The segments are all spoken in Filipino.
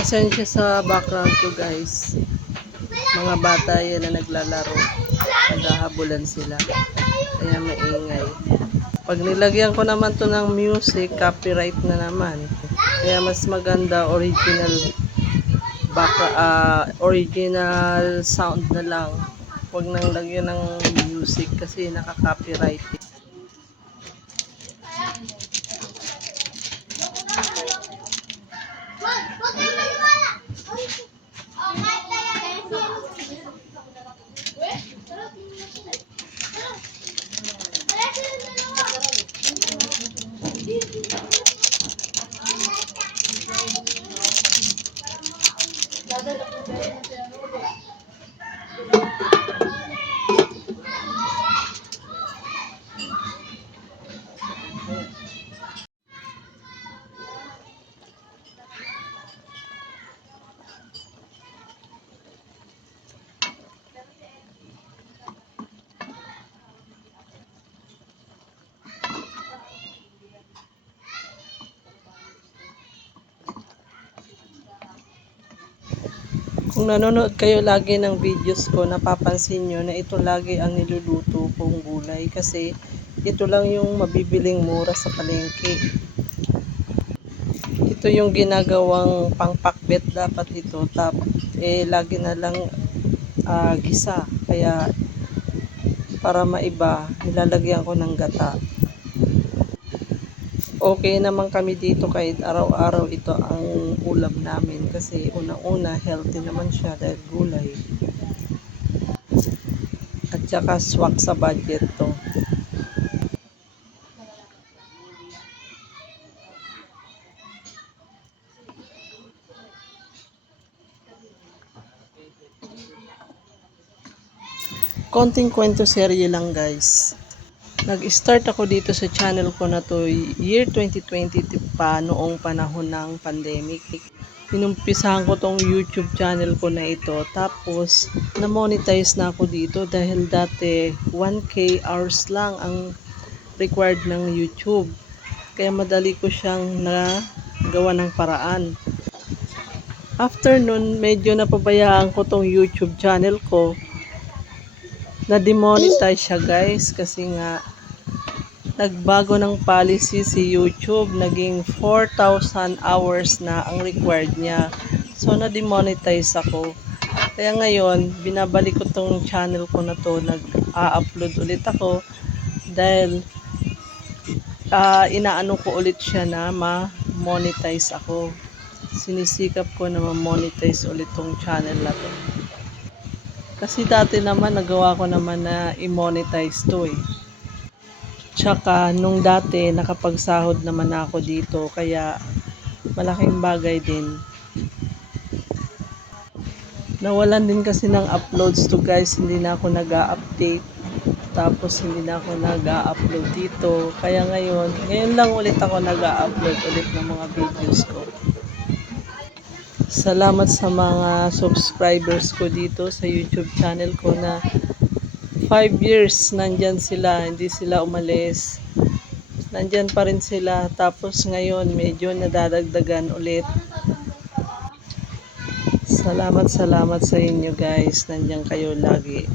Pasensya sa background ko guys. Mga bata yan na naglalaro. Naghahabulan sila. Kaya maingay. Pag nilagyan ko naman to ng music, copyright na naman. Kaya mas maganda original sound na lang. Huwag nang lagyan ng music kasi nakaka-copyright. Kung nanonood kayo lagi ng videos ko, napapansin nyo na ito lagi ang niluluto kong gulay kasi ito lang yung mabibiling mura sa palengke. Ito yung ginagawang pangpakbet dapat ito. Lagi na lang gisa. Kaya para maiba, nilalagyan ko ng gata. Okay naman kami dito kahit araw-araw ito ang ulam namin kasi unang-una healthy naman siya dahil gulay at saka swak sa budget to. Konting kwento serye lang guys. Nag-start ako dito sa channel ko na to year 2020 pa, noong panahon ng pandemic. Inumpisahan ko tong YouTube channel ko na ito. Tapos na-monetize na ako dito dahil dati 1K hours lang ang required ng YouTube. Kaya madali ko siyang nagawa ng paraan. After nun, medyo napabayaan ko tong YouTube channel ko. Na-demonetize siya guys kasi nga nagbago ng policy si YouTube, naging 4,000 hours na ang required niya. So na-demonetize ako. Kaya ngayon, binabalik ko tong channel ko na to, nag-a-upload ulit ako dahil inaano ko ulit siya na ma-monetize ako. Sinisikap ko na ma-monetize ulit tong channel na to. Kasi dati naman nagawa ko naman na i-monetize to eh. Tsaka nung dati nakapagsahod naman ako dito kaya malaking bagay din. Nawalan din kasi ng uploads to guys, hindi na ako nag-a-update. Tapos hindi na ako nag-a-upload dito. Kaya ngayon lang ulit ako nag-a-upload ulit ng mga videos ko. Salamat sa mga subscribers ko dito sa YouTube channel ko na 5 years nandyan sila, hindi sila umalis. Nandyan pa rin sila. Tapos ngayon medyo nadadagdagan ulit. Salamat sa inyo guys. Nandyan kayo lagi.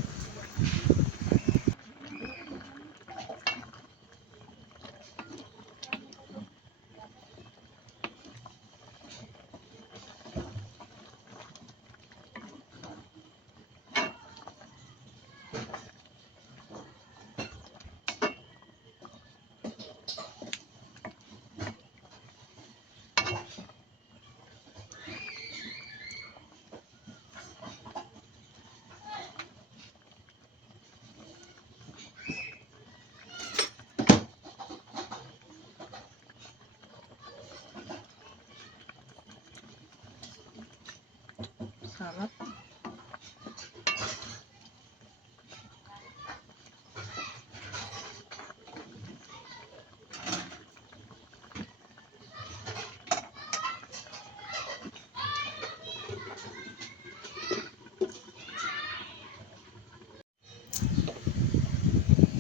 Sarap.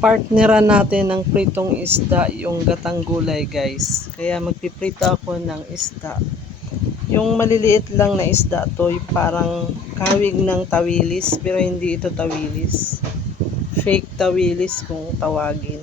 Partneran natin ng pritong isda yung gatang gulay guys. Kaya magpiprito ako ng isda. Yung maliliit lang na isda to, yung parang kawig ng tawilis, pero hindi ito tawilis. Fake tawilis kung tawagin.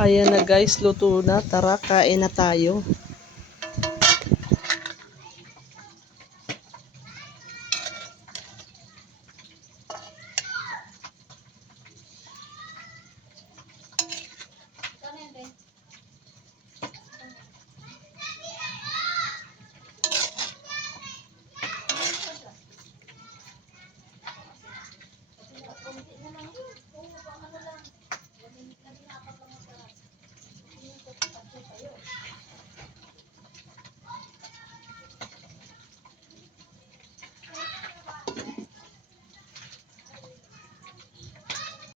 Ayan na guys, luto na. Tara, kain na tayo.